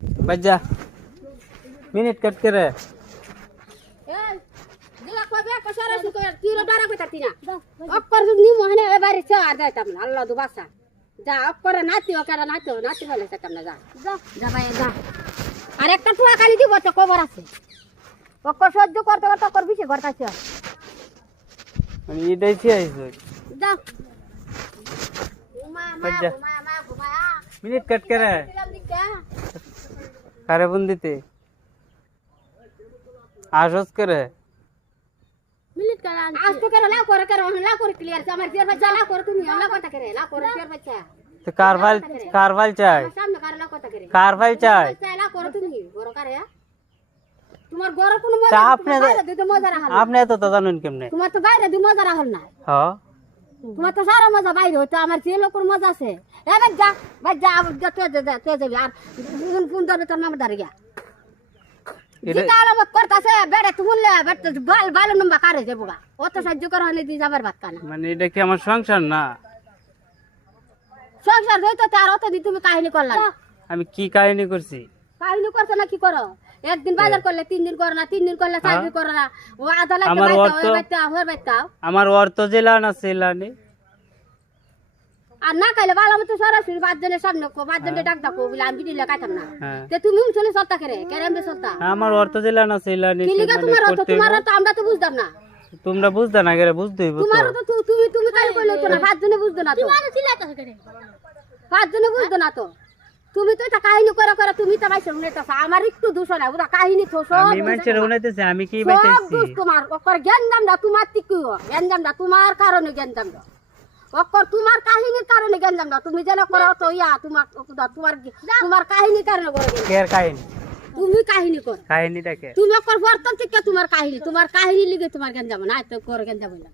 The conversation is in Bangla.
बज्जा मिनिट कट करे দিলা কবে কসারা সুকো তিরো ডারা কইতা তিনা অক্কর নি মহনে এবারে চার দাইতাম না আল্লাহ দু বাসা যা অক্কর নাতি ওকারা নাতি বলে তাম না যা যা ভাই যা আর একটা টুয়া খালি দিব তো কবর আছে অক্কর সহ্য করতে করতে অক্কর বিছে ঘরতাছে মানে এটাই ছি আইছো যা बज्जा ঘুমা मिनिट कट करे দিলাম দিকা कारे बंदीते आशोस करे मिनिट करा आज तो करो ला कर क्लियर से हमारे जेर बच्चा ला कर तुम ला कोता करे ला कर जेर बच्चा तो कारवाल चाय सामने कर ला कोता करे कारवाल चाय ला कर तुम गोरो करे তোমার গরো কোনো মজা তা আপনি তো মজা রাখল আপনি তো জানেন কেমনে তোমার তো বাইরে দি মজা রাখল না হ্যাঁ তোমার তো সারা মজা বাইরে হইতো আমার যে লোকের মজা আছে এ বাজ্জা তো যাবি আর ফোন ধরবে তোর নাম ধরে গিয়া যেটা আলামত করতেছে বেড়ে তুললে বেড়ে বাল নম্বর কারে যাবো গা অত সহ্য করা হলে দিয়ে যাবার ভাত কানা মানে এটা কি আমার সংসার না সংসার হইতো আর অত দিন তুমি কাহিনী করলা না। আমি কি কাহিনী করছি কাহিনী করছো না কি করো একদিন বাজার করলে 3 দিন করো না 3 দিন করলে 4 দিন করো না ও আদালত আমার আমার অর্থ জেলা না সেলানি আর না খাইলে ভালো মতো সরাসরি 5 জনের সামনে 5 জনের ডাক দাও বলে আমি দিলে কাটাম না হ্যাঁ। তে তুমি চলে চলতা করে কেমনে চলতা আমার অর্থ জেলা না সেলানি কি লিগা তোমার তো আমরা তো বুঝতাম না তোমরা বুঝতে না গেলে বুঝতে হইব তোমার তো তুমি কাই কইলো তো না 5 জনে বুঝতো না তো তোমার ছিলাটা করে 5 জনে বুঝতো না তো তুমি তো এটা কাহিনী করে তুমি তো ভাই শুনে তো আমার একটু দোষ না ওটা কাহিনী তো সব আমি মানুষের উনাইতেছে আমি কি সব বাইতেছি দোষ তোমার ওকর জ্ঞান দাম না তোমার তিকিও জ্ঞান দাম না তোমার কারণে জ্ঞান দাম না ওকর তোমার কাহিনীর কারণে জ্ঞান দাম না তুমি যেন করো তো ইয়া তোমার কাহিনীর কারণে করে কের কাহিনী তুমি কাহিনী কর কাহিনীটাকে তুমি ওকর বর্তন থেকে তোমার কাহিনী লিগে তোমার জ্ঞান যাবে না তো করে জ্ঞান যাবে না